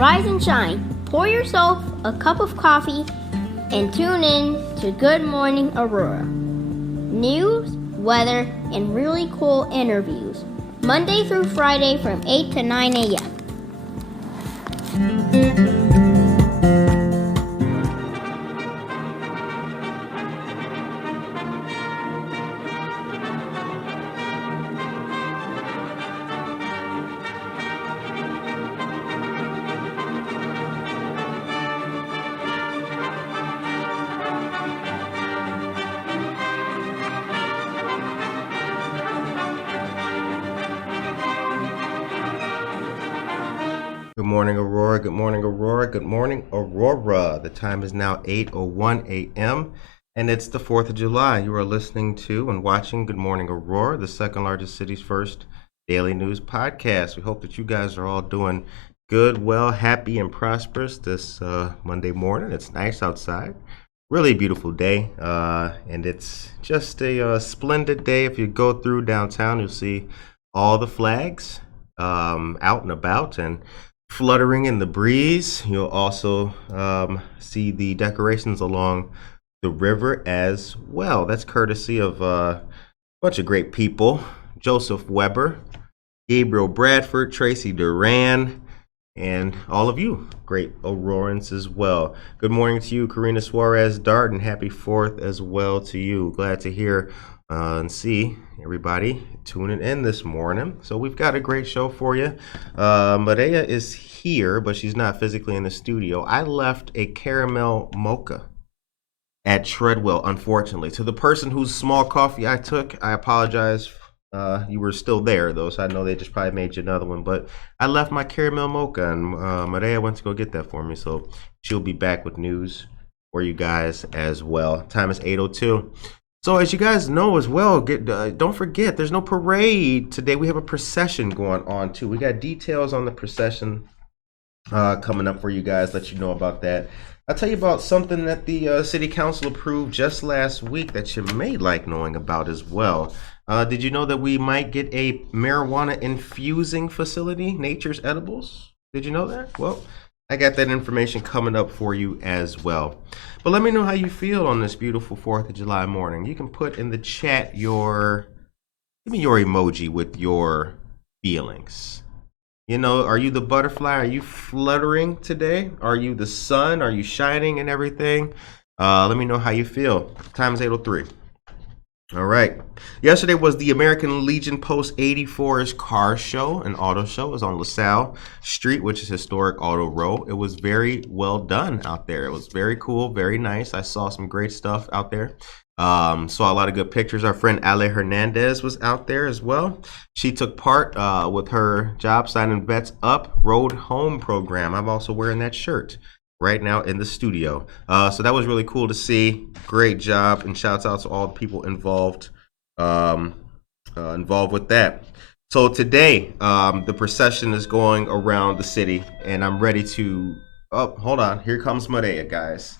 Rise and shine. Pour yourself a cup of coffee and tune in to Good Morning Aurora. News, weather, and really cool interviews. Monday through Friday from 8 to 9 a.m. Good morning, Aurora. Good morning, Aurora. Good morning, Aurora. The time is now 8:01 a.m. and it's the 4th of July. You are listening to and watching Good Morning, Aurora, the second largest city's first daily news podcast. We hope that you guys are all doing good, well, happy, and prosperous this Monday morning. It's nice outside. Really beautiful day, and it's just a splendid day. If you go through downtown, you'll see all the flags out and about and fluttering in the breeze. You'll also see the decorations along the river as well. That's courtesy of a bunch of great people. Joseph Weber, Gabriel Bradford, Tracy Duran, and all of you great Aurorans as well. Good morning to you, Karina Suarez Darden. Happy 4th as well to you. Glad to hear and see everybody tuning in this morning. So we've got a great show for you. Maria is here, but she's not physically in the studio. I left a caramel mocha at Treadwell, unfortunately. To the person whose small coffee I took, I apologize. You were still there, though, so I know they just probably made you another one. But I left my caramel mocha, and Maria went to go get that for me. So she'll be back with news for you guys as well. Time is 8:02. So as you guys know as well, don't forget, there's no parade today. We have a procession going on too. We got details on the procession coming up for you guys. Let you know about that. I'll tell you about something that the city council approved just last week that you may like knowing about as well. Did you know that we might get a marijuana infusing facility, Nature's Edibles? Did you know that? Well, I got that information coming up for you as well. But let me know how you feel on this beautiful 4th of July morning. You can put in the chat give me your emoji with your feelings. You know, are you the butterfly? Are you fluttering today? Are you the sun? Are you shining and everything? Let me know how you feel. Time is 8:03. All right. Yesterday was the American Legion Post 84's car show, an auto show. It was on LaSalle Street, which is historic Auto Row. It was very well done out there. It was very cool, very nice. I saw some great stuff out there. Saw a lot of good pictures. Our friend Ale Hernandez was out there as well. She took part with her Job Signing Vets Up Road Home program. I'm also wearing that shirt right now in the studio. So that was really cool to see. Great job, and shouts out to all the people involved with that. So today, the procession is going around the city, and I'm ready to, oh, hold on. Here comes Maria, guys.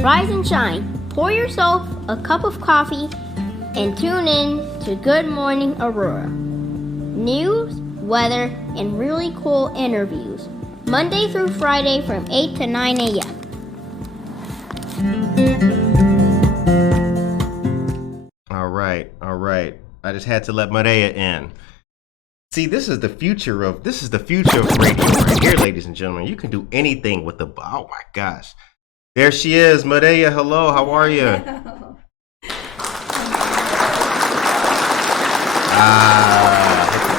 Rise and shine. Pour yourself a cup of coffee and tune in to Good Morning Aurora. News, weather, and really cool interviews. Monday through Friday from 8 to 9 a.m. All right. I just had to let Maria in. See, this is the future of radio right here, ladies and gentlemen. You can do anything with oh my gosh. There she is, Maria. Hello, how are you?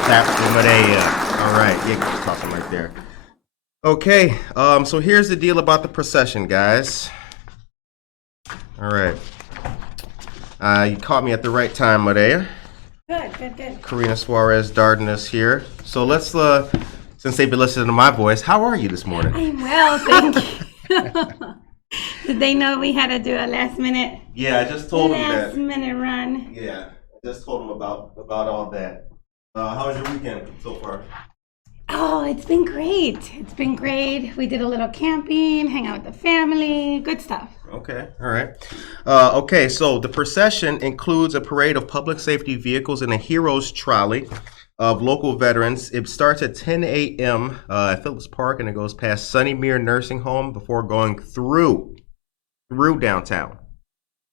Tap for Maria. All right, yeah, just talking right there. Okay, so here's the deal about the procession, guys. All right. You caught me at the right time, Maria. Good. Karina Suarez Darden is here. So let's, since they've been listening to my voice, how are you this morning? I'm well, thank you. Did they know we had to do a last minute? Yeah, I just told them that. Last minute run. Yeah, I just told them about all that. How was your weekend so far? Oh, it's been great. We did a little camping, hang out with the family, good stuff. Okay, all right. Okay, so the procession includes a parade of public safety vehicles and a hero's trolley of local veterans. It starts at 10 a.m. At Phillips Park, and it goes past Sunnymere Nursing Home before going through downtown.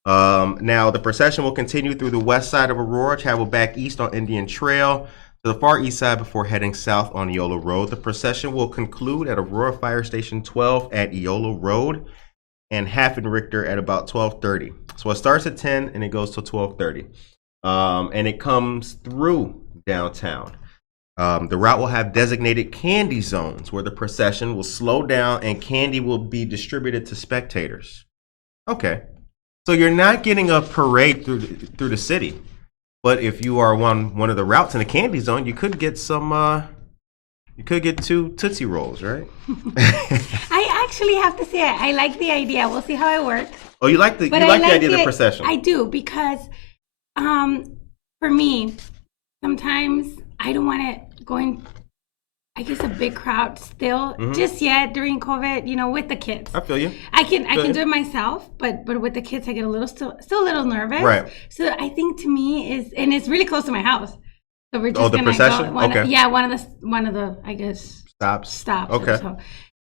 Now, the procession will continue through the west side of Aurora, travel back east on Indian Trail to the far east side before heading south on Eola Road. The procession will conclude at Aurora Fire Station 12 at Eola Road and Hafen Richter at about 12:30. So it starts at 10 and it goes till 12:30. And it comes through downtown. The route will have designated candy zones where the procession will slow down and candy will be distributed to spectators. Okay. So you're not getting a parade through the city. But if you are one of the routes in the candy zone, you could get some you could get 2 Tootsie Rolls, right? I actually have to say I like the idea. We'll see how it works. Oh, you like the idea of the procession? I do, because for me, sometimes I don't want to go in, I guess, a big crowd still just yet during COVID, with the kids. I feel you. I can do it myself, but with the kids I get still a little nervous. Right. So I think to me and it's really close to my house. So we're just the procession? One of the I guess stops. Okay.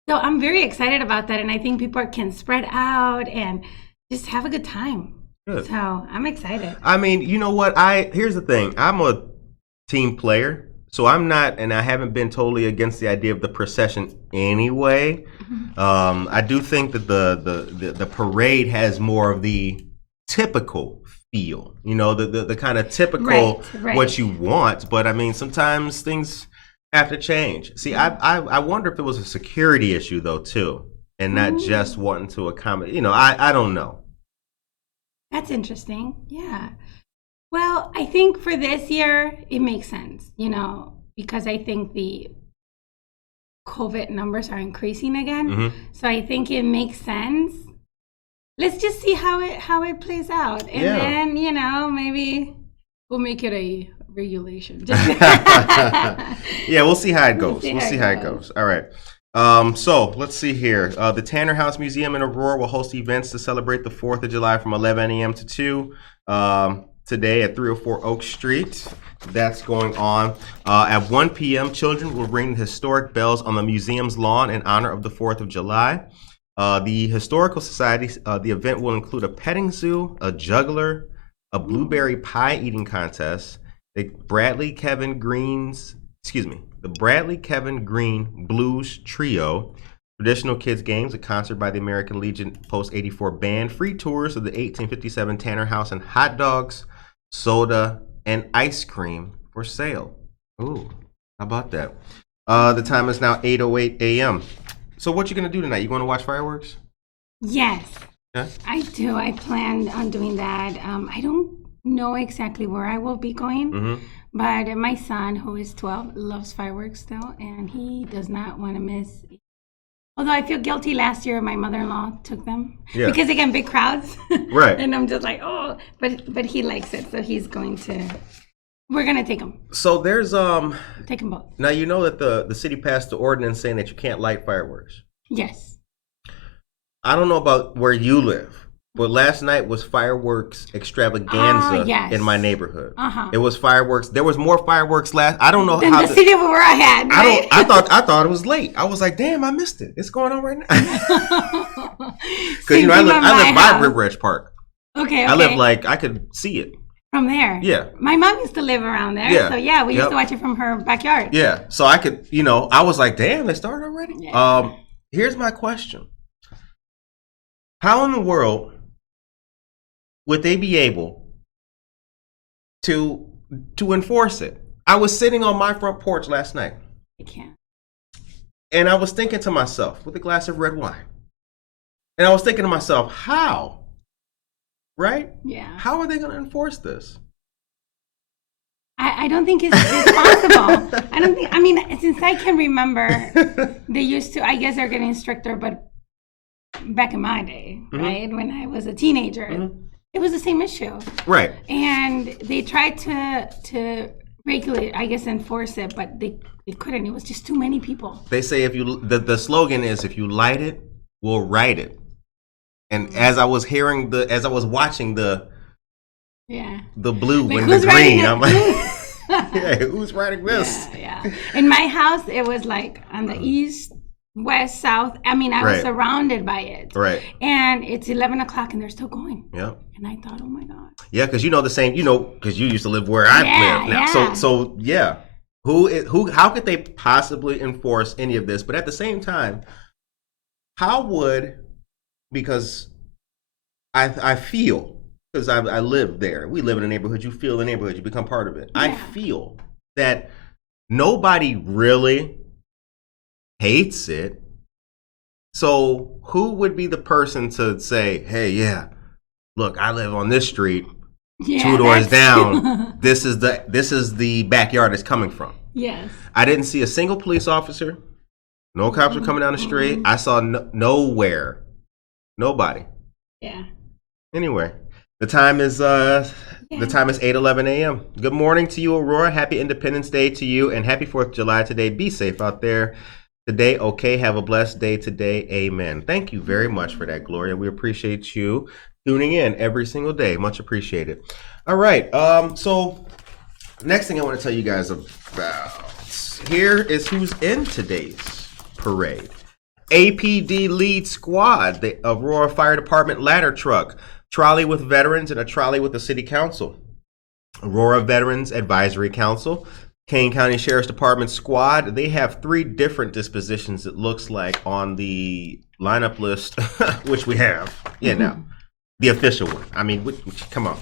So I'm very excited about that, and I think people can spread out and just have a good time. Good. So I'm excited. I mean, you know what? Here's the thing. I'm a team player, so I'm not, and I haven't been totally against the idea of the procession anyway. I do think that the parade has more of the typical feel, the kind of typical right. what you want. But I mean, sometimes things have to change. See, I wonder if it was a security issue though too, and not just wanting to accommodate. I don't know. That's interesting. Yeah. Well, I think for this year it makes sense, because I think the COVID numbers are increasing again. So I think it makes sense. Let's just see how it plays out, and then maybe we'll make it a regulation. Yeah, we'll see how it goes. We'll see how it goes. All right. So let's see here. The Tanner House Museum in Aurora will host events to celebrate the 4th of July from 11 a.m. to 2 today at 304 Oak Street. That's going on. At 1 p.m., children will ring the historic bells on the museum's lawn in honor of the 4th of July. The Historical Society, the event will include a petting zoo, a juggler, a blueberry pie eating contest, the Bradley Kevin Green Blues Trio, traditional kids games, a concert by the American Legion Post 84 Band, free tours of the 1857 Tanner House, and hot dogs, soda, and ice cream for sale. Ooh, how about that? The time is now 8:08 a.m. So what you gonna do tonight? You going to watch fireworks? Yes, Yeah? I do. I plan on doing that. I don't know exactly where I will be going, but my son, who is 12, loves fireworks still, and he does not want to miss. Although I feel guilty, last year my mother-in-law took them because they get big crowds, Right? And I'm just like, oh, but he likes it, so we're gonna take him. So there's Take them both. now you know that the city passed the ordinance saying that you can't light fireworks. Yes. I don't know about where you live, but last night was fireworks extravaganza yes. in my neighborhood. Uh-huh. It was fireworks. There was more fireworks I don't know Then how the City of Aurora had. Right? I thought it was late. I was like, damn, I missed it. It's going on right now. Because I live by River Edge Park. Okay. I live I could see it from there. Yeah. My mom used to live around there. Yeah. So we used to watch it from her backyard. Yeah. So I could, I was like, damn, they started already. Yeah. Here's my question: how in the world would they be able to enforce it? I was sitting on my front porch last night. I can't. And I was thinking to myself, with a glass of red wine, and I was thinking to myself, how? Right? Yeah. How are they going to enforce this? I don't think it's possible. Since I can remember, they used to, I guess they're getting stricter, but back in my day, right, when I was a teenager, it was the same issue. Right. And they tried to regulate, I guess enforce it, but they couldn't. It was just too many people. They say the slogan is, if you light it, we'll write it. And as I was watching the blue Like, and the who's writing green, it? I'm like, yeah, who's writing this? Yeah. In my house, it was like on the east, west, south. I mean, I was Right. surrounded by it. Right. And it's 11 o'clock and they're still going. Yeah. And I thought, oh my God. Yeah, because the same, because you used to live where I live now. Yeah. So yeah. How could they possibly enforce any of this? But at the same time, because I feel, because I live there, we live in a neighborhood, you feel the neighborhood, you become part of it. Yeah. I feel that nobody really hates it. So who would be the person to say, hey, yeah, look, I live on this street, 2 doors down. This is the backyard it's coming from. Yes. I didn't see a single police officer. No cops were coming down the street. I saw nowhere. Nobody. Yeah. Anyway, the time is 8:11 a.m. Good morning to you, Aurora. Happy Independence Day to you, and happy 4th of July today. Be safe out there today. Okay, have a blessed day today. Amen. Thank you very much for that, Gloria. We appreciate you tuning in every single day. Much appreciated. All right. So next thing I want to tell you guys about here is who's in today's parade. APD lead squad, the Aurora Fire Department ladder truck, trolley with veterans, and a trolley with the city council. Aurora Veterans Advisory Council, Kane County Sheriff's Department squad. They have 3 different dispositions, it looks like, on the lineup list, which we have. Yeah, now, the official one. I mean, come on.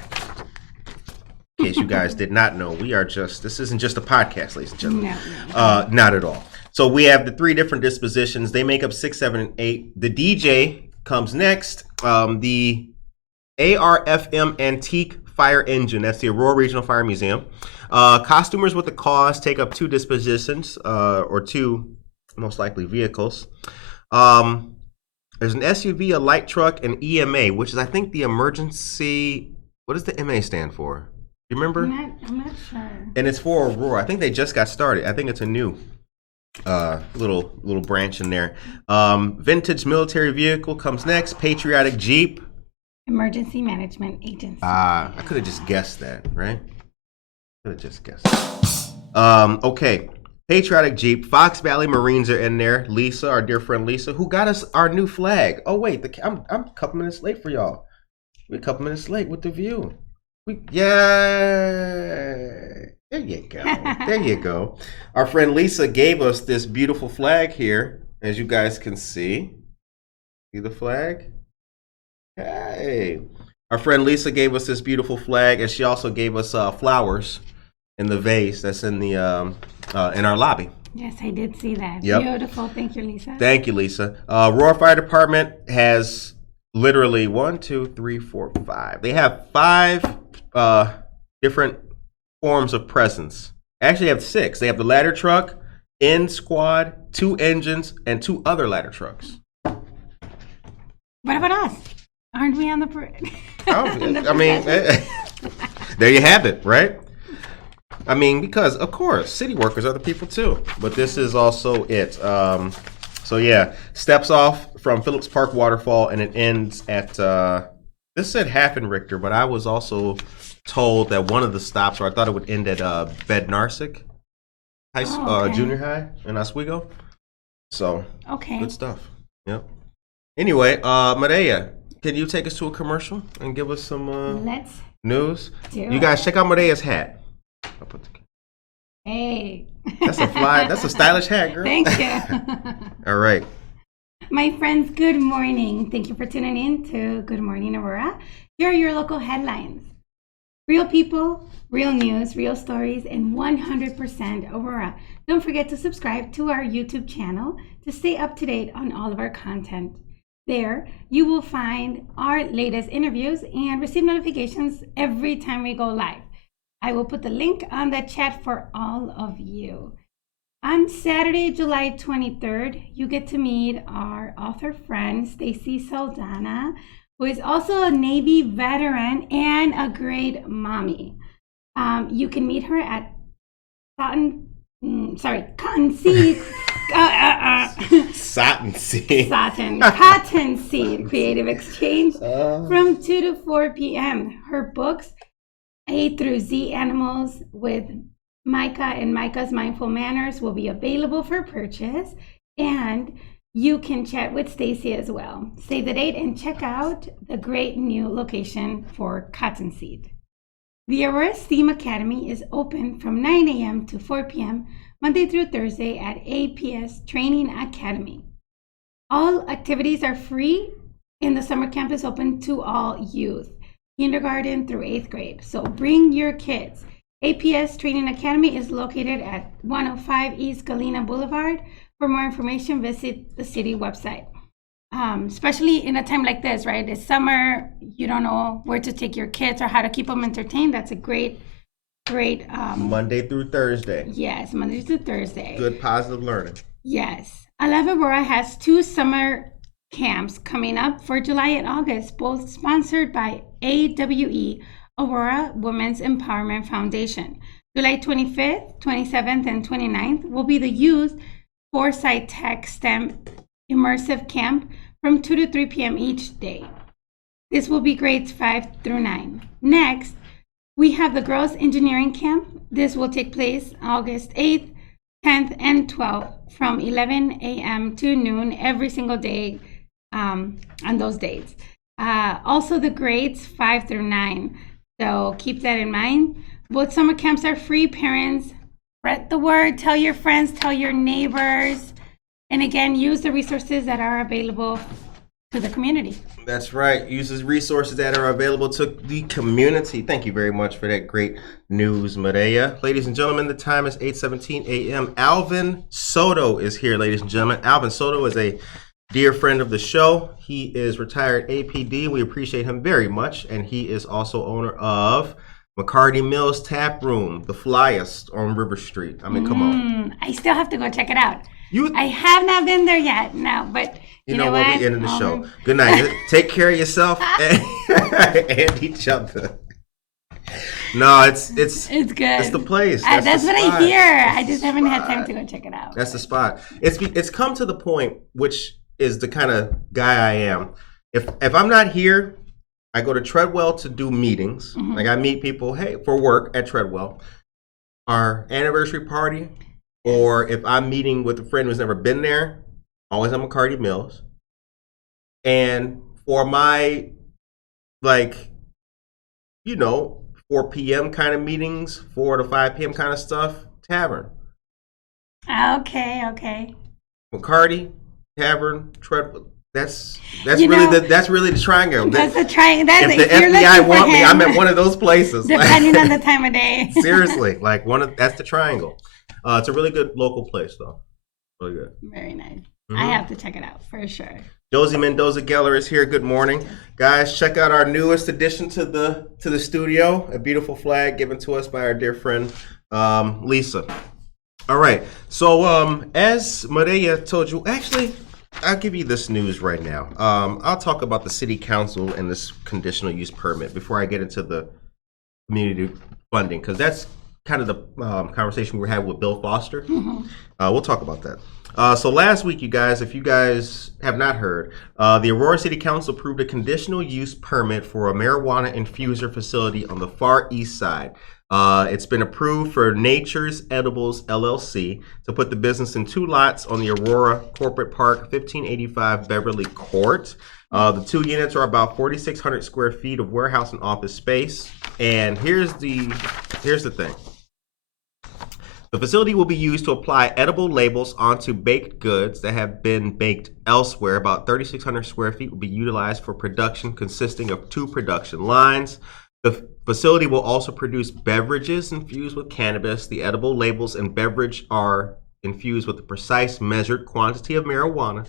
In case you guys did not know, this isn't just a podcast, ladies and gentlemen. No. Not at all. So we have the 3 different dispositions. They make up 6, 7, and 8. The DJ comes next. The ARFM Antique Fire Engine. That's the Aurora Regional Fire Museum. Costumers with a cause take up 2 dispositions, or 2, most likely, vehicles. There's an SUV, a light truck, an EMA, which is, I think, the emergency. What does the MA stand for? You remember? I'm not sure. And it's for Aurora. I think they just got started. I think it's a new little branch in there. Vintage military vehicle comes next. Patriotic Jeep. Emergency Management Agency. I could have just guessed that, right? Could have just guessed that. Okay. Patriotic Jeep. Fox Valley Marines are in there. Lisa, our dear friend Lisa, who got us our new flag. Oh wait, I'm a couple minutes late for y'all. We're a couple minutes late with the view. There you go. There you go. Our friend Lisa gave us this beautiful flag here, as you guys can see. See the flag? Hey. Our friend Lisa gave us this beautiful flag, and she also gave us flowers in the vase that's in the in our lobby. Yes, I did see that. Yep. Beautiful. Thank you, Lisa. Thank you, Lisa. Aurora Fire Department has literally 1, 2, 3, 4, 5. They have 5 different forms of presence. Actually, they have 6. They have the ladder truck, end squad, 2 engines, and 2 other ladder trucks. What about us? Aren't we on the parade? I mean, there you have it, right? I mean, because, of course, city workers are the people, too. But this is also it. So, yeah, steps off from Phillips Park Waterfall, and it ends at, this said Half and Richter, but I was also told that one of the stops, or I thought it would end at Bednarsik Junior High in Oswego. So, good stuff. Yep. Anyway, Maria, can you take us to a commercial and give us some news? You guys check out Maria's hat. I'll put the... Hey. That's a stylish hat, girl. Thank you. All right. My friends, good morning. Thank you for tuning in to Good Morning Aurora. Here are your local headlines. Real people, real news, real stories, and 100% Aurora. Don't forget to subscribe to our YouTube channel to stay up to date on all of our content. There, you will find our latest interviews and receive notifications every time we go live. I will put the link on the chat for all of you. On Saturday, July 23rd, you get to meet our author friend, Stacy Soldana, who is also a Navy veteran and a great mommy. You can meet her at Cotton C Cottonseed Creative Exchange from 2 to 4 p.m. Her books, A through Z Animals with Micah and Micah's Mindful Manners, will be available for purchase. And you can chat with Stacy as well. Save the date and check out the great new location for Cottonseed. The Aurora STEAM Academy is open from 9 a.m. to 4 p.m. Monday through Thursday at APS Training Academy. All activities are free, and the summer camp is open to all youth, kindergarten through 8th grade. So bring your kids. APS Training Academy is located at 105 East Galena Boulevard. For more information, visit the city website. Especially in a time like this, right? It's summer, you don't know where to take your kids or how to keep them entertained. That's a great Monday through Thursday. Yes, Monday through Thursday. Good positive learning. Yes. Alive Aurora has 2 summer camps coming up for July and August, both sponsored by AWE, Aurora Women's Empowerment Foundation. July 25th, 27th, and 29th will be the Youth Foresight Tech STEM Immersive Camp from 2 to 3 p.m. each day. This will be grades 5 through 9. Next, we have the Girls Engineering Camp. This will take place August 8th, 10th, and 12th from 11 a.m. to noon every single day on those days. Also, the grades 5 through 9. So keep that in mind. Both summer camps are free. Parents, spread the word. Tell your friends. Tell your neighbors. And again, use the resources that are available to the community. That's right. Use the resources that are available to the community. Thank you very much for that great news, Maria. Ladies and gentlemen, the time is 8:17 a.m. Alvin Soto is here, ladies and gentlemen. Alvin Soto is a dear friend of the show. He is retired APD. We appreciate him very much. And he is also owner of McCarty Mills Tap Room, the flyest on River Street. I mean, come on. I still have to go check it out. I have not been there yet, no, but you know what? We ended the show. Good night. Take care of yourself and each other. No, it's good. It's the place. That's what I hear. I just haven't had time to go check it out. That's the spot. It's come to the point, which is the kind of guy I am. If I'm not here, I go to Treadwell to do meetings. Mm-hmm. Like I meet people, for work at Treadwell. Our anniversary party. Or if I'm meeting with a friend who's never been there, always at McCarty Mills. And for my, 4 p.m. kind of meetings, 4 to 5 p.m. kind of stuff, tavern. Okay. McCarty, tavern, Treadwell. That's really the triangle. That's the triangle. If the FBI want me, I'm at one of those places. Depending on the time of day. Seriously, that's the triangle. It's a really good local place, though. Really good. Very nice. Mm-hmm. I have to check it out for sure. Josie Mendoza Geller is here. Good morning, guys. Check out our newest addition to the studio. A beautiful flag given to us by our dear friend Lisa. All right. So as Maria told you, actually, I'll give you this news right now. I'll talk about the city council and this conditional use permit before I get into the community funding, because that's kind of the conversation we were having with Bill Foster. Mm-hmm. We'll talk about that. So last week, you guys, if you guys have not heard, the Aurora City Council approved a conditional use permit for a marijuana infuser facility on the far east side. It's been approved for Nature's Edibles LLC to put the business in 2 lots on the Aurora Corporate Park, 1585 Beverly Court. The 2 units are about 4,600 square feet of warehouse and office space. And here's the thing. The facility will be used to apply edible labels onto baked goods that have been baked elsewhere. About 3,600 square feet will be utilized for production consisting of 2 production lines. The facility will also produce beverages infused with cannabis. The edible labels and beverage are infused with a precise measured quantity of marijuana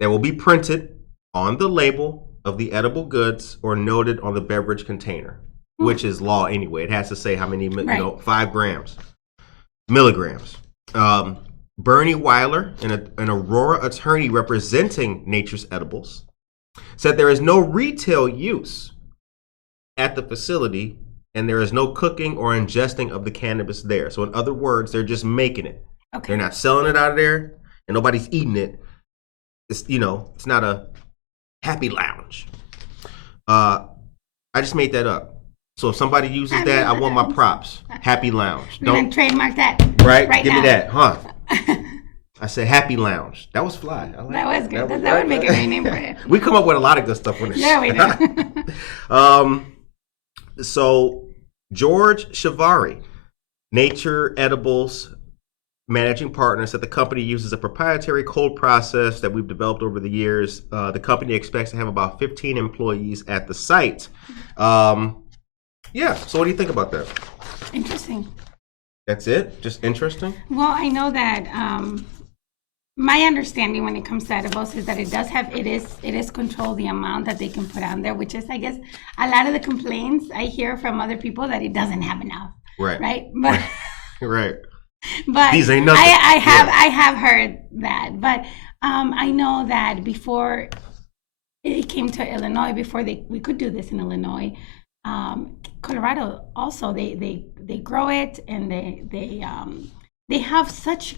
that will be printed on the label of the edible goods or noted on the beverage container, which is law anyway. It has to say how many, 5 grams. Milligrams. Bernie Weiler, an Aurora attorney representing Nature's Edibles, said there is no retail use at the facility and there is no cooking or ingesting of the cannabis there. So in other words, they're just making it. Okay. They're not selling it out of there. and nobody's eating it, it's it's not a happy lounge. I just made that up. So if somebody uses that, I want my props. Happy lounge. We're gonna trademark that. Right? Give now. me that, huh? I said happy lounge. That was fly. I like that was good. That would make a great name for it. We come up with a lot of good stuff on this. Yeah, we do. So George Shivari, Nature Edibles managing partner, said the company uses a proprietary cold process that we've developed over the years. The company expects to have about 15 employees at the site. Yeah. So what do you think about that? Interesting. That's it? Just interesting? Well, I know that my understanding when it comes to edibles is that it is controlled the amount that they can put on there, which is, I guess, a lot of the complaints I hear from other people that it doesn't have enough. Right. Right. But right. But these ain't nothing. I have heard that, but I know that before it came to Illinois, before we could do this in Illinois, Colorado also they grow it, and they have such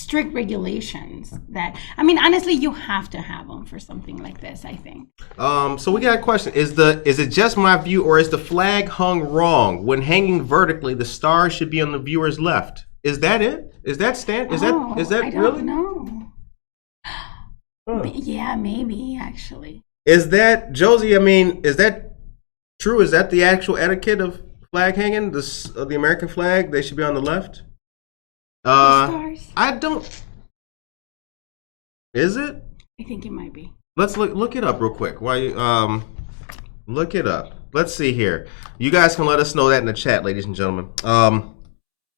strict regulations that, I mean, honestly, you have to have them for something like this, I think. So we got a question. Is it just my view, or is the flag hung wrong? When hanging vertically, the star should be on the viewer's left. Is that it? Is that I really? don't know. Yeah, maybe actually. Is that, Josie? I mean, is that true? Is that the actual etiquette of flag hanging? The American flag, they should be on the left. Stars. I don't. Is it? I think it might be. Let's look it up real quick. Why you look it up? Let's see here. You guys can let us know that in the chat, ladies and gentlemen.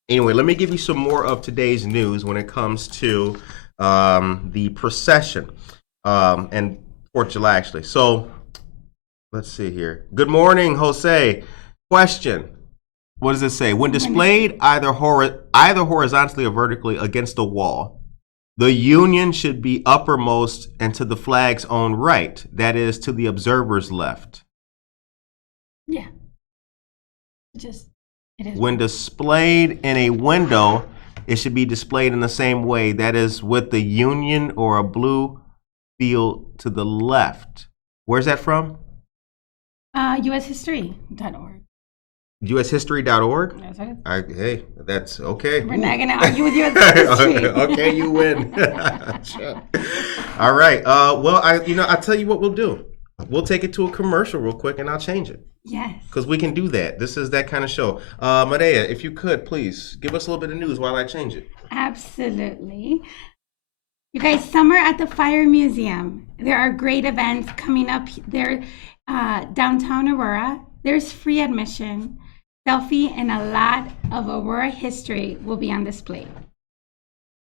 Anyway, let me give you some more of today's news when it comes to the procession and 4th of July, actually. So let's see here. Good morning, Jose. Question. What does it say? When displayed either horizontally or vertically against a wall, the union should be uppermost and to the flag's own right. That is, to the observer's left. Yeah. It is. When displayed in a window, it should be displayed in the same way. That is, with the union or a blue field to the left. Where's that from? UShistory.org. UShistory.org? That's it. Hey, that's okay. We're not going to argue with US history. Okay, you win. All right. Well, I'll tell you what we'll do. We'll take it to a commercial real quick, and I'll change it. Yes. Because we can do that. This is that kind of show. Medea, if you could, please, give us a little bit of news while I change it. Absolutely. You guys, summer at the Fire Museum. There are great events coming up there. Downtown Aurora. There's free admission, selfie, and a lot of Aurora history will be on display.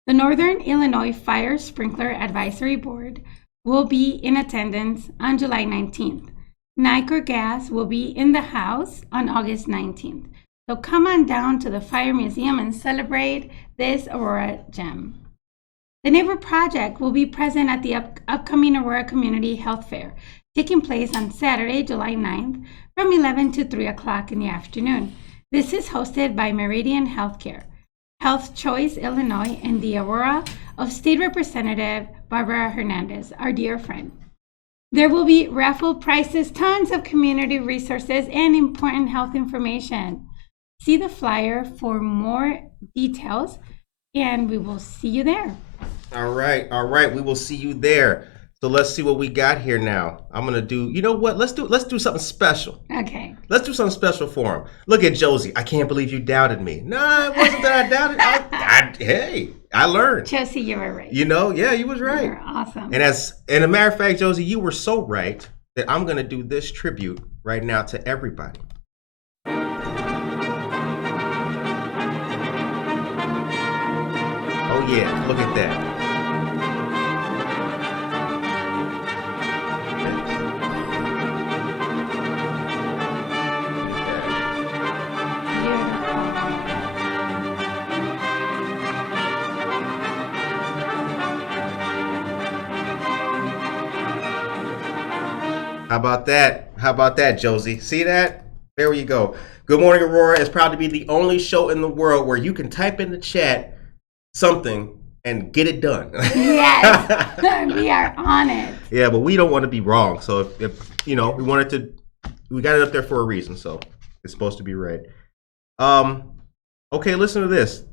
The Northern Illinois Fire Sprinkler Advisory Board will be in attendance on July 19th. Niagara Gas will be in the house on August 19th. So come on down to the Fire Museum and celebrate this Aurora gem. The Neighbor Project will be present at the upcoming Aurora Community Health Fair, taking place on Saturday, July 9th from 11 to 3 o'clock in the afternoon. This is hosted by Meridian Healthcare, Health Choice Illinois, and the Aurora of State Representative Barbara Hernandez, our dear friend. There will be raffle prizes, tons of community resources, and important health information. See the flyer for more details, and we will see you there. All right. We will see you there. So let's see what we got here now. I'm gonna do. You know what? Let's do something special. Okay. Let's do something special for him. Look at Josie. I can't believe you doubted me. No, it wasn't that I doubted. Hey, I learned. Josie, you were right. Yeah, you was right. You're awesome. And a matter of fact, Josie, you were so right that I'm gonna do this tribute right now to everybody. Oh yeah, look at that. How about that, Josie? See that? There you go. Good Morning Aurora is proud to be the only show in the world where you can type in the chat something and get it done. Yes, we are on it. Yeah, but we don't want to be wrong. So if we wanted to, we got it up there for a reason. So it's supposed to be right. Okay, listen to this.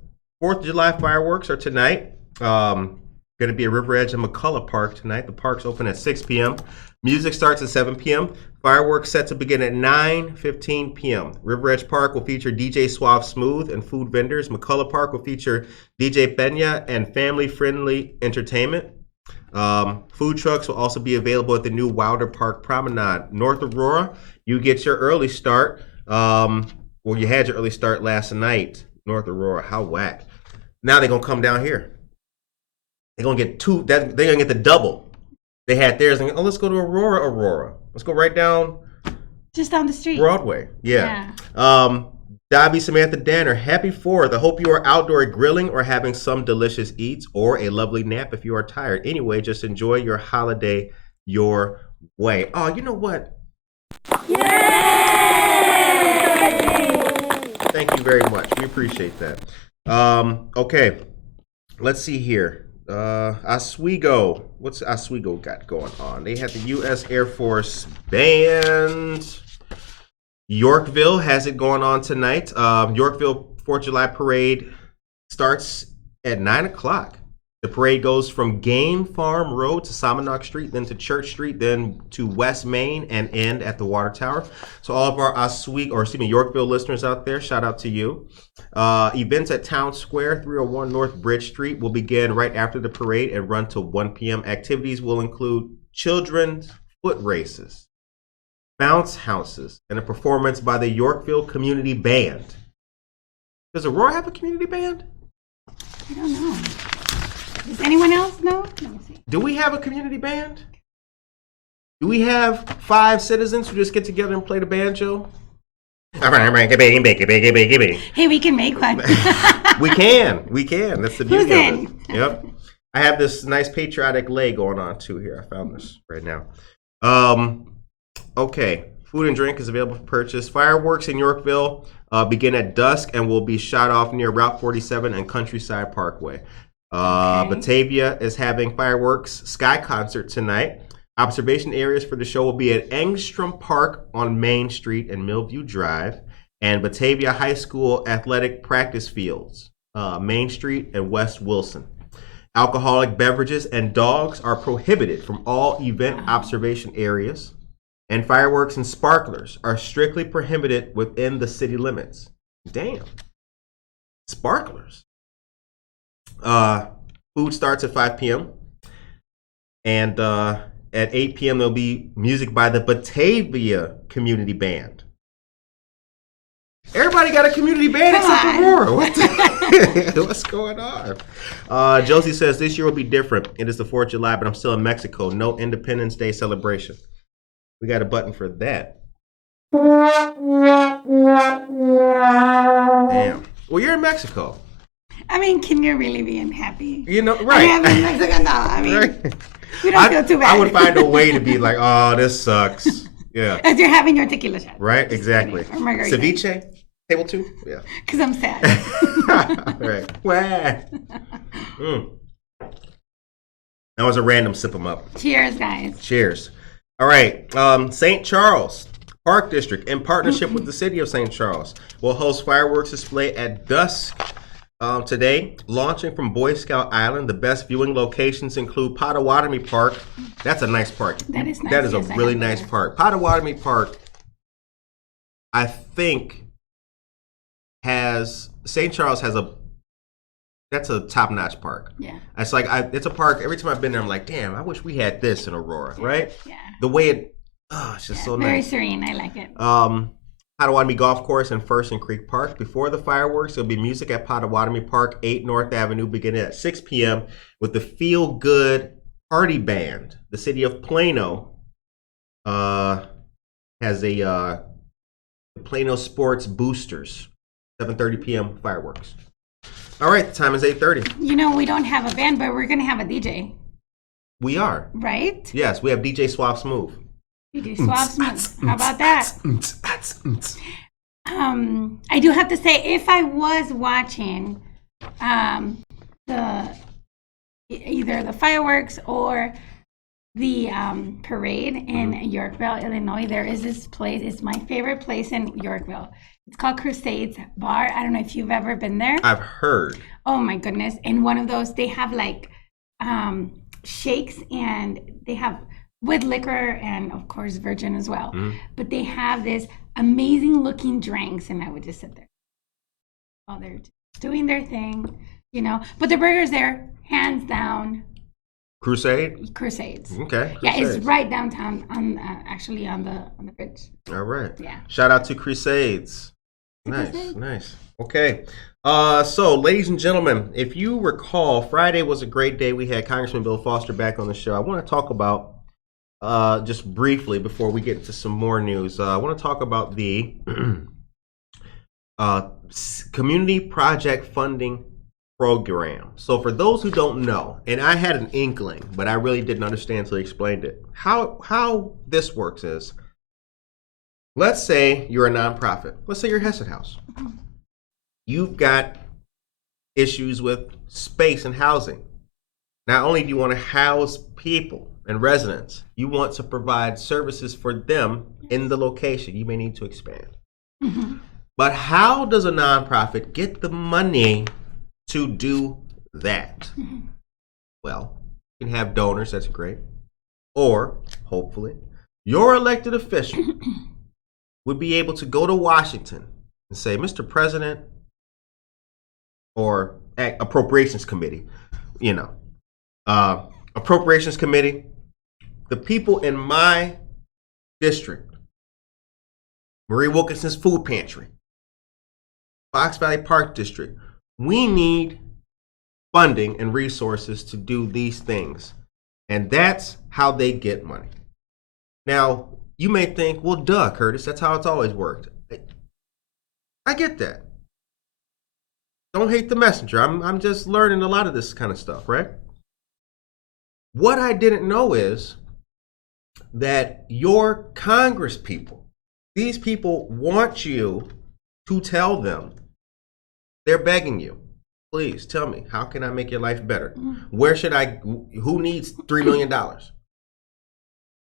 4th of July fireworks are tonight. Going to be at River Edge and McCullough Park tonight. The park's open at 6 p.m. Music starts at 7 p.m. Fireworks set to begin at 9:15 p.m. River Edge Park will feature DJ Suave Smooth and food vendors. McCullough Park will feature DJ Pena and family-friendly entertainment. Food trucks will also be available at the new Wilder Park Promenade. North Aurora, you get your early start. You had your early start last night. North Aurora, how whack. Now they're going to come down here. They're going to get they're going to get the double. They had theirs. And, let's go to Aurora. Let's go right down. Just down the street. Broadway. Yeah. Dobby Samantha Danner, happy 4th. I hope you are outdoor grilling or having some delicious eats or a lovely nap if you are tired. Anyway, just enjoy your holiday your way. Oh, you know what? Yay! Thank you very much. We appreciate that. Okay. Let's see here. Oswego. What's Oswego got going on? They have the U.S. Air Force Band. Yorkville has it going on tonight. Yorkville 4th of July parade starts at 9 o'clock. The parade goes from Game Farm Road to Somonauk Street, then to Church Street, then to West Main, and end at the Water Tower. So all of our Yorkville listeners out there, shout out to you. Events at Town Square, 301 North Bridge Street will begin right after the parade and run till 1 p.m. Activities will include children's foot races, bounce houses, and a performance by the Yorkville Community Band. Does Aurora have a community band? I don't know. Does anyone else know? Let me see. Do we have a community band? Do we have 5 citizens who just get together and play the banjo? Hey, we can make one. We can. That's the beauty Who's of it. Yep. I have this nice patriotic lay going on too here. I found this right now. Okay. Food and drink is available for purchase. Fireworks in Yorkville begin at dusk and will be shot off near Route 47 and Countryside Parkway. Batavia is having fireworks sky concert tonight. Observation areas for the show will be at Engstrom Park on Main Street and Millview Drive, and Batavia High School athletic practice fields, Main Street and West Wilson. Alcoholic beverages and dogs are prohibited from all event observation areas, and fireworks and sparklers are strictly prohibited within the city limits. Damn. Sparklers. Food starts at 5 p.m. And at 8 p.m. there'll be music by the Batavia Community Band. Everybody got a community band except Aurora. What's going on? Josie says this year will be different. It is the 4th of July, but I'm still in Mexico. No Independence Day celebration. We got a button for that. Damn. Well, you're in Mexico. I mean, can you really be unhappy? You know, right. I mean, I'm in Mexico now. I mean, right. We don't feel too bad. I would find a way to be like, oh, this sucks. Yeah. As you're having your tequila shot. Right, exactly. Or margarita. Ceviche? Table 2? Yeah. Because I'm sad. Right. Wah. That was a random sip 'em up. Cheers, guys. Cheers. All right. St. Charles Park District, in partnership with the City of St. Charles, will host fireworks display at dusk today. Launching from Boy Scout Island, the best viewing locations include Potawatomi Park. That's a nice park. That is nice. That is a really nice park. Potawatomi Park, I think, St. Charles has that's a top-notch park. Yeah. It's like, it's a park, every time I've been there, I'm like, damn, I wish we had this in Aurora, right? Yeah. The way it's just so nice. Very serene, I like it. Potawatomi Golf Course and First and Creek Park. Before the fireworks, there'll be music at Potawatomi Park, 8 North Avenue, beginning at 6 p.m. with the Feel Good Party Band. The city of Plano has a Plano Sports Boosters, 7:30 p.m. fireworks. All right, the time is 8:30. You know, we don't have a band, but we're going to have a DJ. We are. Right? Yes, we have DJ Suave Smooth. DJ Suave Smooth. How about that? I do have to say, if I was watching the either the fireworks or the parade in Yorkville, Illinois. There is this place. It's my favorite place in Yorkville. It's called Crusades Bar. I don't know if you've ever been there. I've heard. Oh my goodness. And one of those, they have like shakes, and they have with liquor and of course virgin as well. But they have this amazing looking drinks, and I would just sit there while they're just doing their thing, But the burgers there, hands down. Crusades. Okay. Yeah, Crusades. it's right downtown actually on the bridge. All right. Yeah. Shout out to Crusades. Nice. Okay. So, ladies and gentlemen, if you recall, Friday was a great day. We had Congressman Bill Foster back on the show. I want to talk about, just briefly before we get into some more news, I want to talk about the community project funding program. So for those who don't know, and I had an inkling, but I really didn't understand until he explained it. How this works is, let's say you're a nonprofit. Let's say you're Hesed House. You've got issues with space and housing. Not only do you want to house people and residents, you want to provide services for them in the location. You may need to expand. But how does a nonprofit get the money to do that? Well, you can have donors, that's great. Or, hopefully, your elected official would be able to go to Washington and say, Mr. President, or Appropriations Committee, Appropriations Committee, the people in my district, Marie Wilkinson's Food Pantry, Fox Valley Park District, we need funding and resources to do these things. And that's how they get money. Now, you may think, well, duh, Curtis, that's how it's always worked. I get that. Don't hate the messenger. I'm just learning a lot of this kind of stuff, right? What I didn't know is that your Congress people, these people want you to tell them, they're begging you, please tell me, how can I make your life better? Where should who needs $3 million?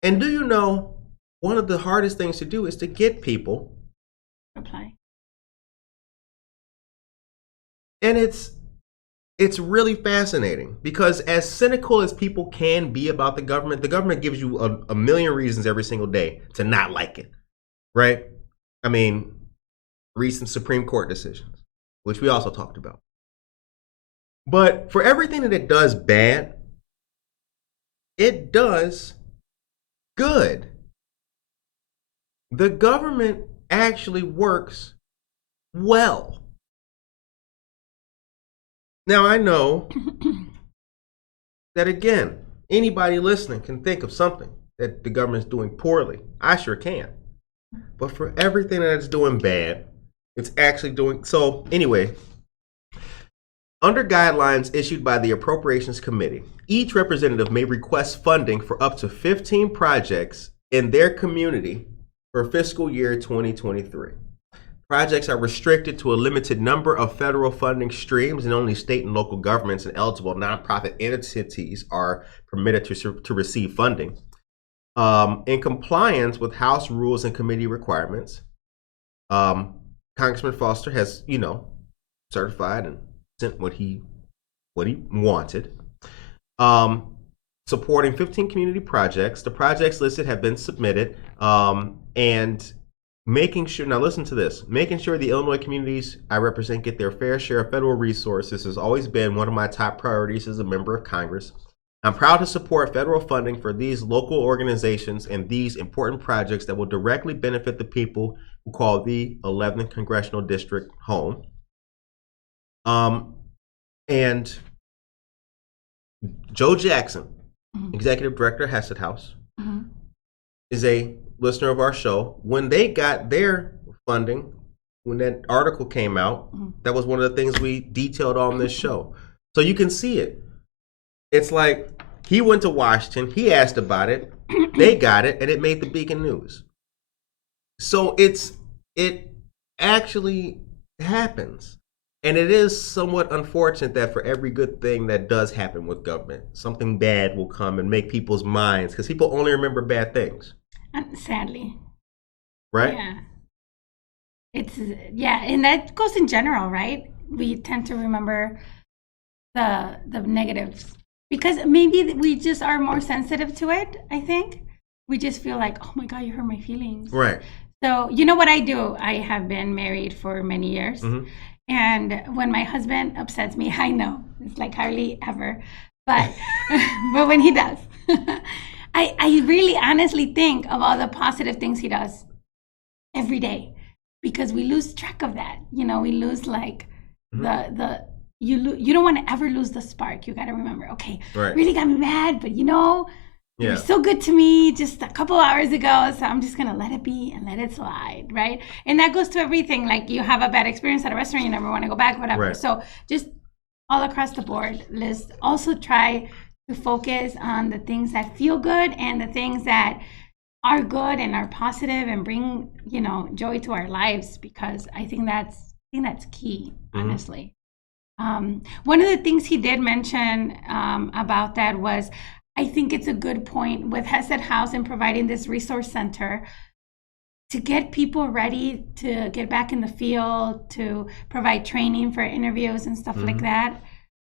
And do you know, one of the hardest things to do is to get people Apply. And it's really fascinating, because as cynical as people can be about the government gives you a million reasons every single day to not like it, right? I mean, recent Supreme Court decisions, which we also talked about. But for everything that it does bad, it does good. The government actually works well. Now, I know that, again, anybody listening can think of something that the government's doing poorly. I sure can. But for everything that it's doing bad, it's actually doing so. Anyway, under guidelines issued by the Appropriations Committee, each representative may request funding for up to 15 projects in their community for fiscal year 2023. Projects are restricted to a limited number of federal funding streams, and only state and local governments and eligible nonprofit entities are permitted to receive funding. In compliance with House rules and committee requirements, Congressman Foster has, certified and sent what he wanted. Supporting 15 community projects. The projects listed have been submitted, and making sure, now listen to this, making sure the Illinois communities I represent get their fair share of federal resources has always been one of my top priorities as a member of Congress. I'm proud to support federal funding for these local organizations and these important projects that will directly benefit the people who call the 11th Congressional District home. And Joe Jackson, Executive Director of Hesed House, is a listener of our show. When they got their funding, when that article came out, that was one of the things we detailed on this show. So you can see it. It's like he went to Washington, he asked about it, they got it, and it made the Beacon News. So it actually happens. And it is somewhat unfortunate that for every good thing that does happen with government, something bad will come and make people's minds, because people only remember bad things. Sadly. Right? Yeah. And that goes in general, right? We tend to remember the negatives because maybe we just are more sensitive to it, I think. We just feel like, oh my God, you hurt my feelings. Right. So, you know what I do? I have been married for many years. Mm-hmm. And when my husband upsets me, I know it's like hardly ever, but but when he does, I really honestly think of all the positive things he does every day, because we lose track of that. You know, we lose like you don't want to ever lose the spark. You got to remember, okay, right. Really got me mad, but yeah. You're so good to me just a couple hours ago, so I'm just going to let it be and let it slide, right? And that goes to everything. Like you have a bad experience at a restaurant, you never want to go back, whatever. Right. So just all across the board, let's also try to focus on the things that feel good and the things that are good and are positive and bring, joy to our lives, because I think that's key, honestly. One of the things he did mention about that was, I think it's a good point with Hesed House and providing this resource center to get people ready to get back in the field, to provide training for interviews and stuff like that.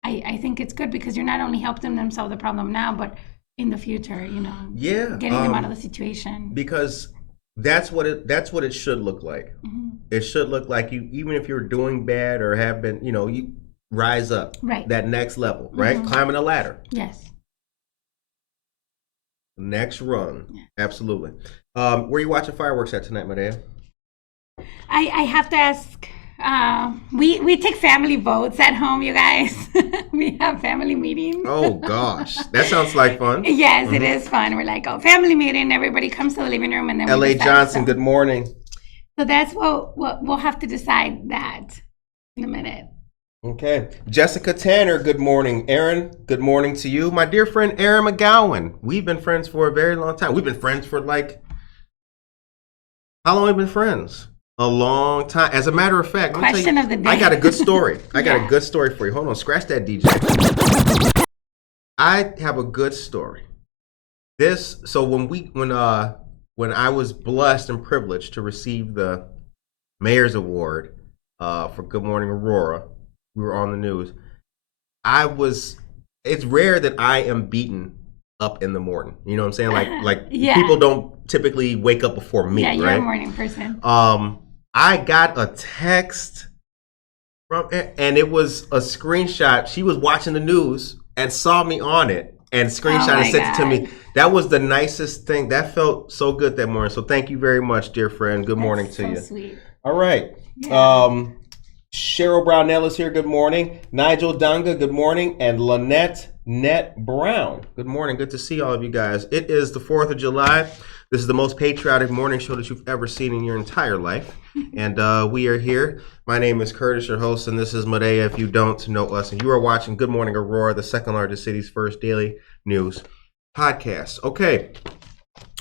I think it's good because you're not only helping them solve the problem now, but in the future, getting them out of the situation. Because that's what it should look like. Mm-hmm. It should look like you, even if you're doing bad or have been, you rise up, right? That next level, right? Mm-hmm. Climbing a ladder. Yes. Next rung. Yeah. Absolutely. Where are you watching fireworks at tonight, Madea? I have to ask. We take family votes at home, you guys. We have family meetings. Oh gosh, that sounds like fun. Yes, mm-hmm. It is fun. We're like, family meeting. Everybody comes to the living room, and then L.A. Johnson, good morning. So that's what we'll have to decide that in a minute. Okay. Jessica Tanner, good morning. Aaron, good morning to you. My dear friend Aaron McGowan. We've been friends for a very long time. We've been friends for how long have we been friends? A long time. As a matter of fact, question of the day. I got a good story. I got a good story for you. Hold on, scratch that, DJ. I have a good story. So when I was blessed and privileged to receive the Mayor's Award for Good Morning Aurora, we were on the news. It's rare that I am beaten up in the morning. You know what I'm saying? Like yeah. People don't typically wake up before me, yeah, you're right? a morning person. I got a text and it was a screenshot. She was watching the news and saw me on it and screenshot and sent it to me. That was the nicest thing. That felt so good that morning. So thank you very much, dear friend. Good morning to you. Sweet. All right. Yeah. Cheryl Brownell is here. Good morning. Nigel Dunga, good morning. And Lynette Brown. Good morning. Good to see all of you guys. It is the 4th of July. This is the most patriotic morning show that you've ever seen in your entire life. And we are here. My name is Curtis, your host, and this is Madea, if you don't know us. And you are watching Good Morning Aurora, the second largest city's first daily news podcast. Okay.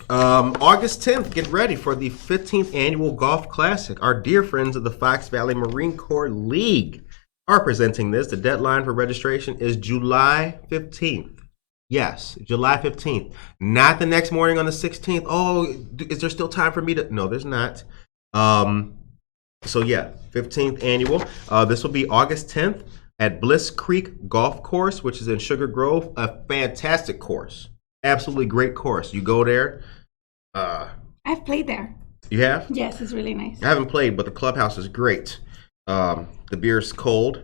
August 10th, get ready for the 15th annual Golf Classic. Our dear friends of the Fox Valley Marine Corps League are presenting this. The deadline for registration is July 15th. Yes, July 15th. Not the next morning on the 16th. Oh, is there still time for me to? No, there's not. So yeah, 15th annual. This will be August 10th at Bliss Creek Golf Course, which is in Sugar Grove. A fantastic course. Absolutely great course. You go there. I've played there. You have? Yes, it's really nice. I haven't played, but the clubhouse is great. The beer's cold.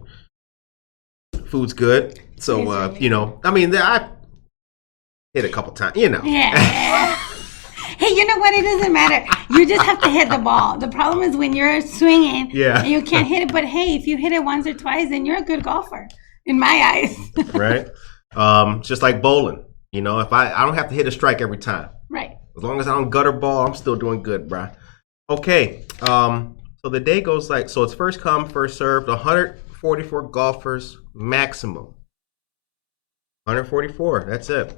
Food's good. So, really I hit a couple times, Yeah. Hey, you know what? It doesn't matter. You just have to hit the ball. The problem is when you're swinging, and you can't hit it. But hey, if you hit it once or twice, then you're a good golfer, in my eyes. Right? Just like bowling. If I don't have to hit a strike every time. Right. As long as I don't gutter ball, I'm still doing good, bruh. Okay. So the day goes so it's first come, first served. 144 golfers maximum. 144. That's it.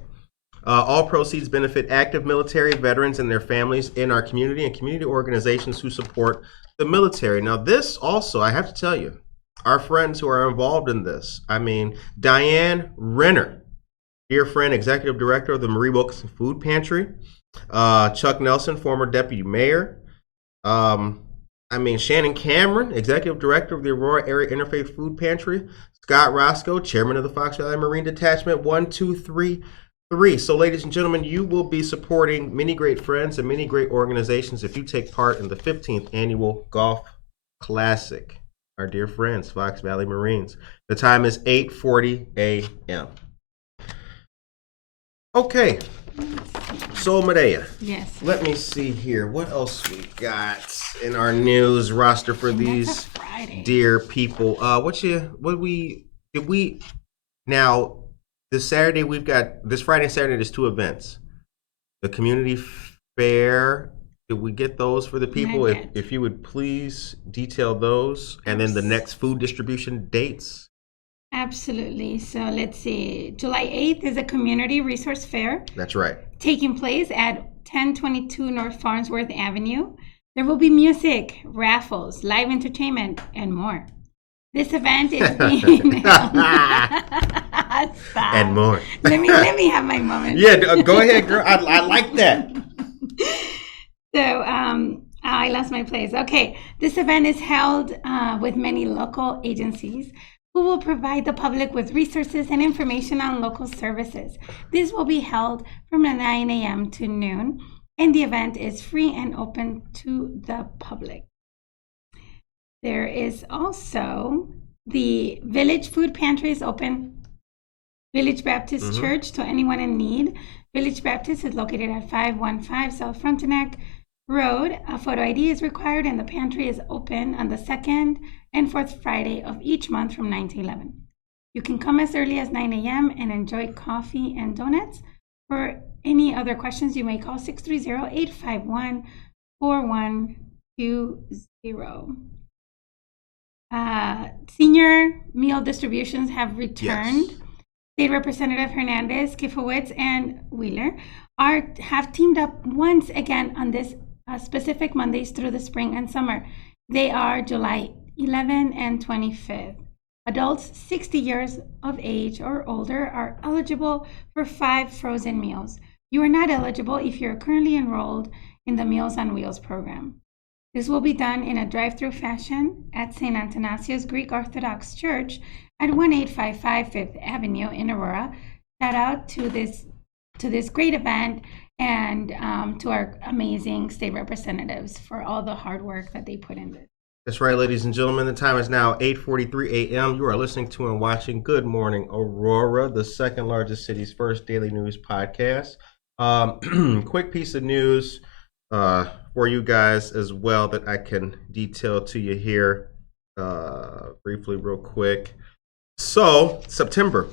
All proceeds benefit active military veterans and their families in our community and community organizations who support the military. Now, this also, I have to tell you, our friends who are involved in this. I mean, Diane Renner, dear friend, executive director of the Marie Wilkinson Food Pantry. Chuck Nelson, former deputy mayor. Um, Shannon Cameron, executive director of the Aurora Area Interfaith Food Pantry. Scott Roscoe, chairman of the Fox Valley Marine Detachment 1233. So, ladies and gentlemen, you will be supporting many great friends and many great organizations if you take part in the 15th annual Golf Classic. Our dear friends, Fox Valley Marines. The time is 8:40 a.m. Okay, so Medea. Yes. Let me see here. What else we got in our news roster for these dear people? Now this Saturday we've got this Friday and Saturday there's two events. The community fair. Did we get those for the people? If you would please detail those, and then the next food distribution dates. Absolutely. So let's see. July 8th is a community resource fair. That's right. Taking place at 1022 North Farnsworth Avenue. There will be music, raffles, live entertainment, and more. This event is being held. And more. Let me have my moment. Yeah, go ahead, girl. I like that. So I lost my place. Okay, this event is held with many local agencies who will provide the public with resources and information on local services. This will be held from 9 a.m. to noon, and the event is free and open to the public. There is also the Village Food Pantry is open. Village Baptist Church to anyone in need. Village Baptist is located at 515 South Frontenac Road. A photo ID is required, and the pantry is open on the second and fourth Friday of each month from 9 to 11. You can come as early as 9 a.m. and enjoy coffee and donuts. For any other questions, you may call 630-851-4120. Senior meal distributions have returned. Yes. State Representative Hernandez, Kifowit, and Wheeler have teamed up once again on this specific Mondays through the spring and summer. They are July 11 and 25th. Adults 60 years of age or older are eligible for 5 frozen meals. You are not eligible if you're currently enrolled in the Meals on Wheels program. This will be done in a drive-through fashion at St. Athanasius Greek Orthodox Church at 1855 Fifth Avenue in Aurora. Shout out to this great event and to our amazing state representatives for all the hard work that they put in this. That's right, ladies and gentlemen. The time is now 8:43 a.m. You are listening to and watching Good Morning Aurora, the second largest city's first daily news podcast. Quick piece of news for you guys as well that I can detail to you here briefly, real quick. So, September.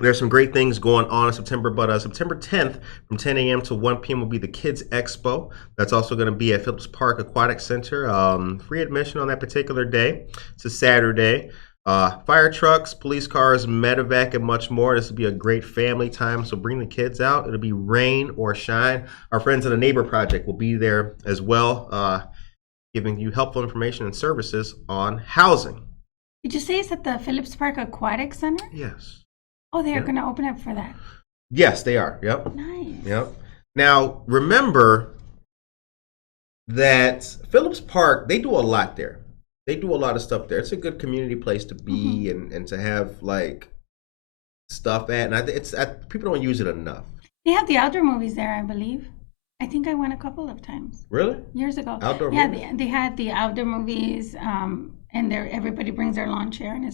There's some great things going on in September, but September 10th from 10 a.m. to 1 p.m. will be the Kids Expo. That's also going to be at Phillips Park Aquatic Center. Free admission on that particular day. It's a Saturday. Fire trucks, police cars, medevac, and much more. This will be a great family time, so bring the kids out. It'll be rain or shine. Our friends at the Neighbor Project will be there as well, giving you helpful information and services on housing. Did you say it's at the Phillips Park Aquatic Center? Yes. Oh, they're going to open up for that. Yes, they are. Yep. Nice. Yep. Now, remember that Phillips Park, they do a lot there. They do a lot of stuff there. It's a good community place to be and to have like stuff at. And people don't use it enough. They have the outdoor movies there, I believe. I think I went a couple of times. Really? Years ago. Outdoor movies? Yeah, they had the outdoor movies, and everybody brings their lawn chair and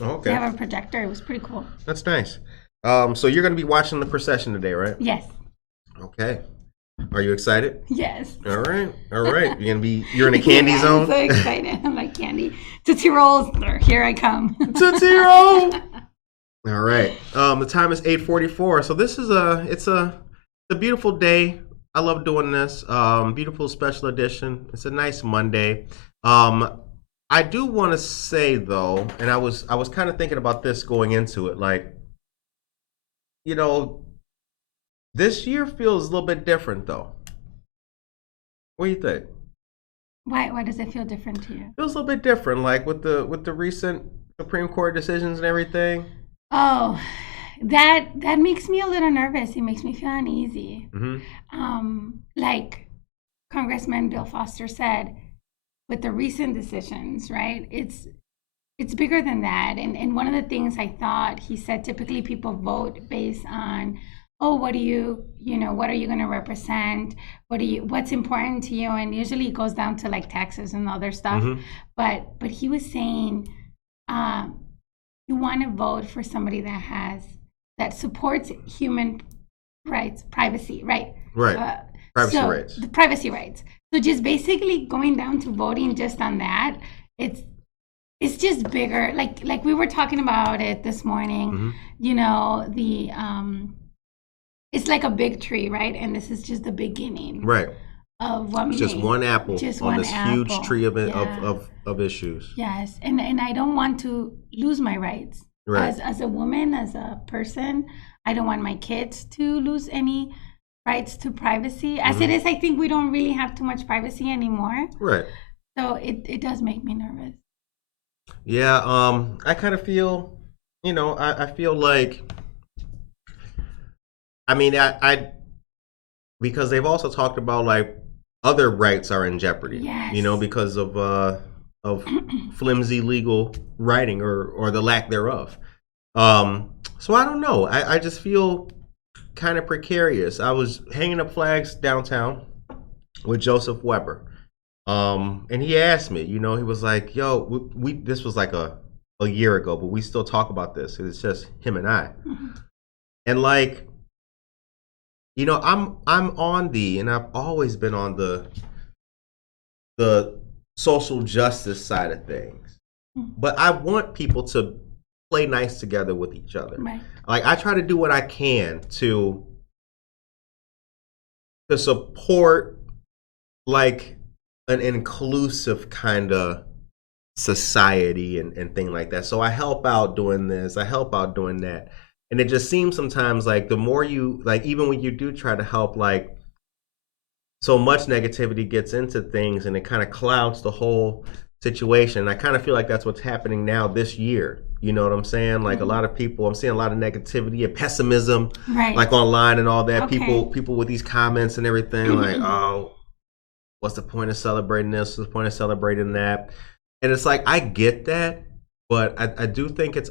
okay. They have a projector. It was pretty cool. That's nice. So you're going to be watching the procession today, right? Yes. Okay. Are you excited? Yes. All right. You're in a candy zone? I'm so excited. I'm like candy. Tootsie Rolls, here I come. Tootsie Roll! All right. The time is 8:44. So this is it's a beautiful day. I love doing this. Beautiful special edition. It's a nice Monday. I do want to say though, and I was kind of thinking about this going into it, like, you know, this year feels a little bit different though. What do you think? Why does it feel different to you? Feels a little bit different, like with the recent Supreme Court decisions and everything. Oh, that makes me a little nervous. It makes me feel uneasy. Like Congressman Bill Foster said, with the recent decisions, right? It's bigger than that. And one of the things I thought he said, typically people vote based on, oh, what are you going to represent? What's important to you? And usually it goes down to like taxes and other stuff. But he was saying, you want to vote for somebody that supports human rights, privacy, right? Right. Privacy rights. The privacy rights. So just basically going down to voting just on that, it's just bigger. Like we were talking about it this morning. You know, it's like a big tree, right? And this is just the beginning, right? Of what it's just one apple on this huge tree of issues. Yes, and I don't want to lose my rights. Right. As a woman, as a person, I don't want my kids to lose any rights to privacy. As it is, I think we don't really have too much privacy anymore. Right. So it does make me nervous. Yeah, I kind of feel, I feel like, I mean, I because they've also talked about like other rights are in jeopardy, because of flimsy legal writing or the lack thereof. So I don't know. I just feel kind of precarious. I was hanging up flags downtown with Joseph Weber. And he asked me, he was like, yo, this was like a year ago, but we still talk about this. It's just him and I. And like, I'm on and I've always been on the social justice side of things. But I want people to play nice together with each other. Right. Like I try to do what I can to support like an inclusive kind of society and thing like that. So I help out doing this, I help out doing that. And it just seems sometimes like the more you, like even when you do try to help, like so much negativity gets into things and it kind of clouds the whole situation. And I kind of feel like that's what's happening now this year. You know what I'm saying? Like a lot of people, I'm seeing a lot of negativity and pessimism, right, like online and all that. Okay. People with these comments and everything like, oh, what's the point of celebrating this? What's the point of celebrating that? And it's like, I get that, but I do think it's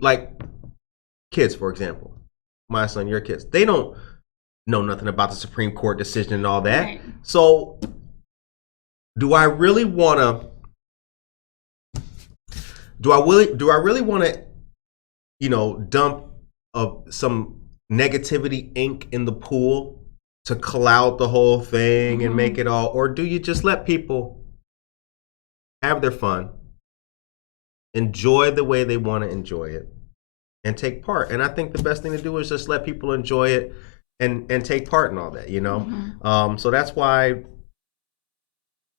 like kids, for example, my son, your kids, they don't know nothing about the Supreme Court decision and all that. Right. So do I really want to dump some negativity ink in the pool to cloud the whole thing and make it all, or do you just let people have their fun, enjoy the way they want to enjoy it, and take part? And I think the best thing to do is just let people enjoy it and take part in all that, So that's why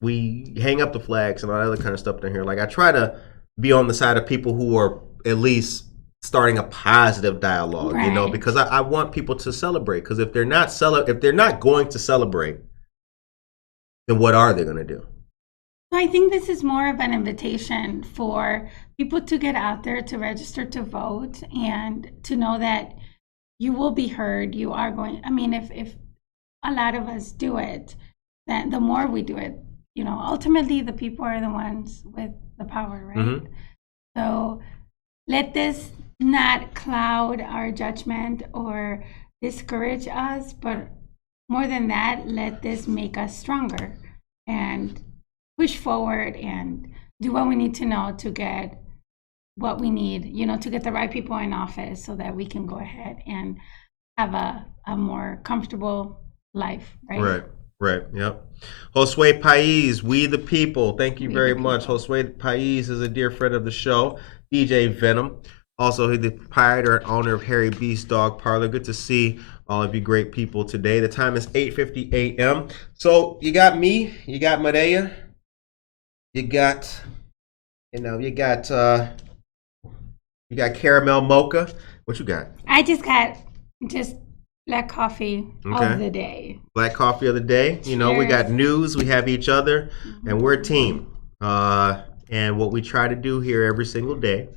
we hang up the flags and all that other kind of stuff down here. Like I try to be on the side of people who are at least starting a positive dialogue, right, because I want people to celebrate. Because if they're not going to celebrate, then what are they going to do? I think this is more of an invitation for people to get out there, to register to vote, and to know that you will be heard. You are going. I mean, if a lot of us do it, then the more we do it, ultimately the people are the ones with the power, right? So let this not cloud our judgment or discourage us, but more than that, let this make us stronger and push forward and do what we need to know to get what we need, to get the right people in office so that we can go ahead and have a more comfortable life, right? Right, yep. Josue Pais, We the People. Thank you very much. Josue Pais is a dear friend of the show. DJ Venom. Also, he's the proprietor and owner of Harry Beast Dog Parlor. Good to see all of you great people today. The time is 8:50 a.m. So you got me, you got Medea, you got caramel mocha. What you got? I just got Black coffee Okay. of the day. Black coffee of the day. You know, we got news, we have each other, and we're a team. And what we try to do here every single day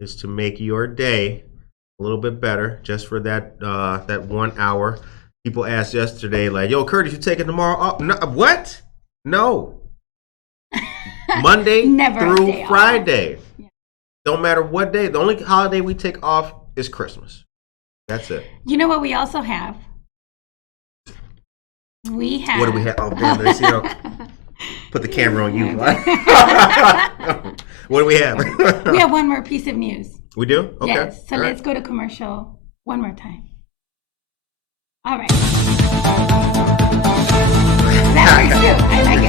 is to make your day a little bit better, just for that 1 hour. People asked yesterday, like, "Yo, Curtis, you taking tomorrow off?" No, what? No. Monday through Friday. Yeah. Don't matter what day. The only holiday we take off is Christmas. That's it. You know what we also have? We have. What do we have? Oh, damn, they see put the camera on you. What do we have? We have one more piece of news. We do? Okay. Yes. So let's go to commercial one more time. All right. That works too. I like it.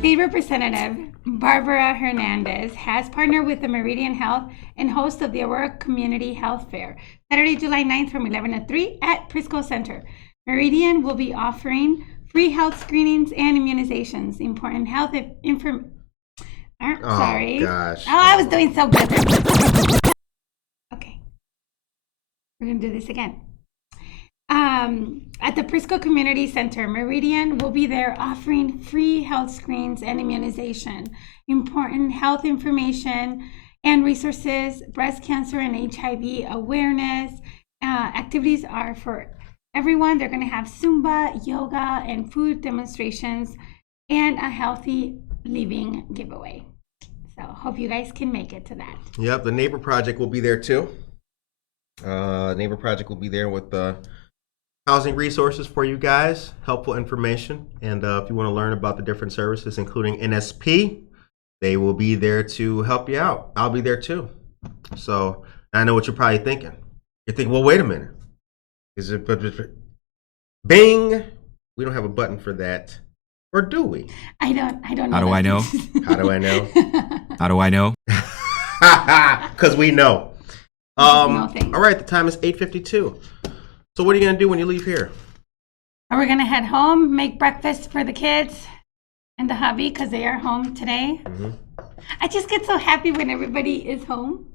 State Representative Barbara Hernandez has partnered with the Meridian Health and host of the Aurora Community Health Fair, Saturday, July 9th from 11 to 3 at Prisco Center. Meridian will be offering free health screenings and immunizations, important health information. Sorry. Gosh. Oh, I was doing so good. Okay. We're going to do this again. At the Prisco Community Center, Meridian will be there offering free health screens and immunization, important health information and resources, breast cancer and HIV awareness. Activities are for everyone. They're going to have Zumba, yoga, and food demonstrations, and a healthy living giveaway. So hope you guys can make it to that. Yep, the Neighbor Project will be there too. Neighbor Project will be there with housing resources for you guys, helpful information, and if you want to learn about the different services, including NSP, they will be there to help you out. I'll be there too. So I know what you're probably thinking. You're thinking, well, wait a minute. Is it Bing? We don't have a button for that, or do we? I don't know. How do I know? How do I know? How do I know? Because we know. No thanks. All right, the time is 8:52. So what are you going to do when you leave here? We're going to head home, make breakfast for the kids and the hubby because they are home today. Mm-hmm. I just get so happy when everybody is home.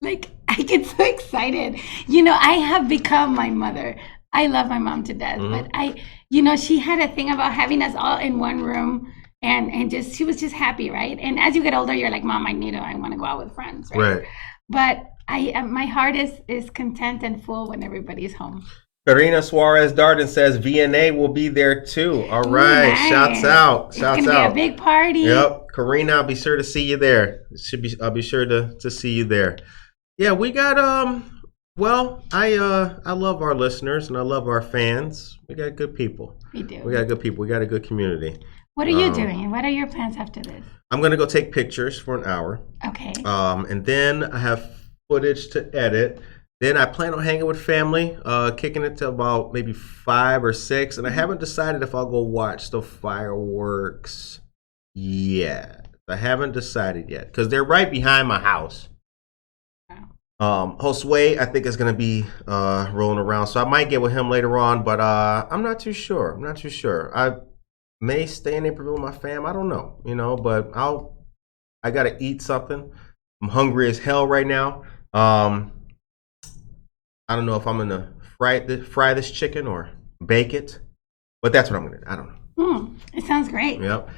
Like, I get so excited. You know, I have become my mother. I love my mom to death. Mm-hmm. But she had a thing about having us all in one room and just, she was just happy, right? And as you get older, you're like, Mom, I want to go out with friends, right? But my heart is content and full when everybody's home. Karina Suarez Darden says VNA will be there too. All right, nice. Shouts out. It's gonna be a big party. Yep, Karina, I'll be sure to see you there. I'll be sure to see you there. Yeah, we got well, I love our listeners and I love our fans. We got good people. We do. We got good people. We got a good community. What are you doing? What are your plans after this? I'm gonna go take pictures for an hour. Okay. And then I have footage to edit. Then I plan on hanging with family, kicking it to about maybe 5 or 6, and I haven't decided if I'll go watch the fireworks yet. I haven't decided yet because they're right behind my house. Josue, I think is going to be rolling around, so I might get with him later on, but I'm not too sure. I may stay in Naperville with my fam. I don't know, but I got to eat something. I'm hungry as hell right now. I don't know if I'm gonna fry this chicken or bake it, but that's what I'm gonna do. I don't know. It sounds great. Yep.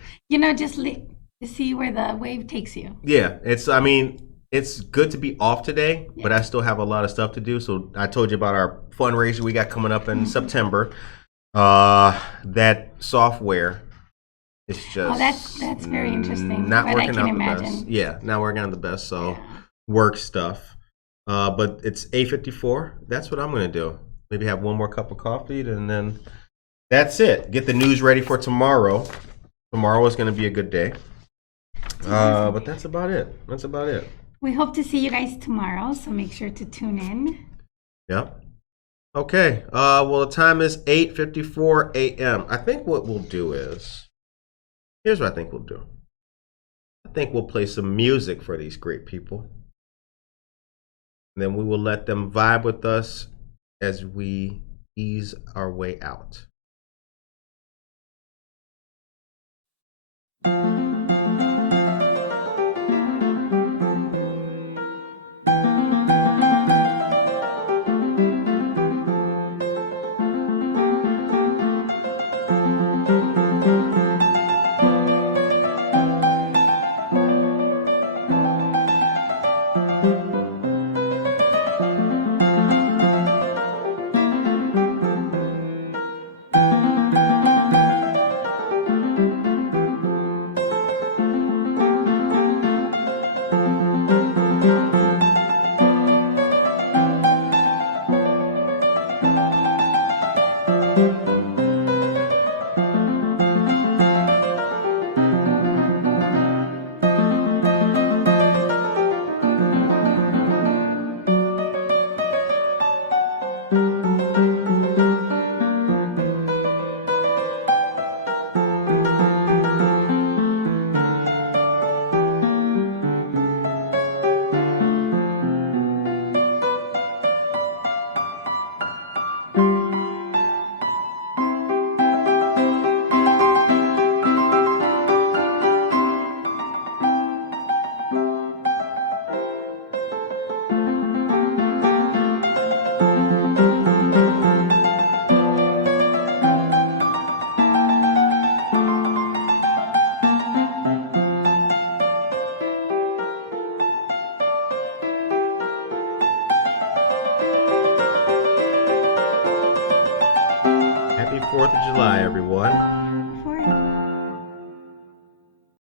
Just to see where the wave takes you. Yeah, it's good to be off today, but I still have a lot of stuff to do. So I told you about our fundraiser we got coming up in September. That software is just that's very interesting. Not but working I can out imagine. the best. Yeah, not working out the best. So work stuff. But it's 8:54. That's what I'm going to do. Maybe have one more cup of coffee, and then that's it. Get the news ready for tomorrow. Tomorrow is going to be a good day. But that's about it. We hope to see you guys tomorrow, so make sure to tune in. Yep. Okay. Well, the time is 8:54 a.m. I think what we'll do is, here's what I think we'll do. I think we'll play some music for these great people. And then we will let them vibe with us as we ease our way out. Happy 4th of July, everyone.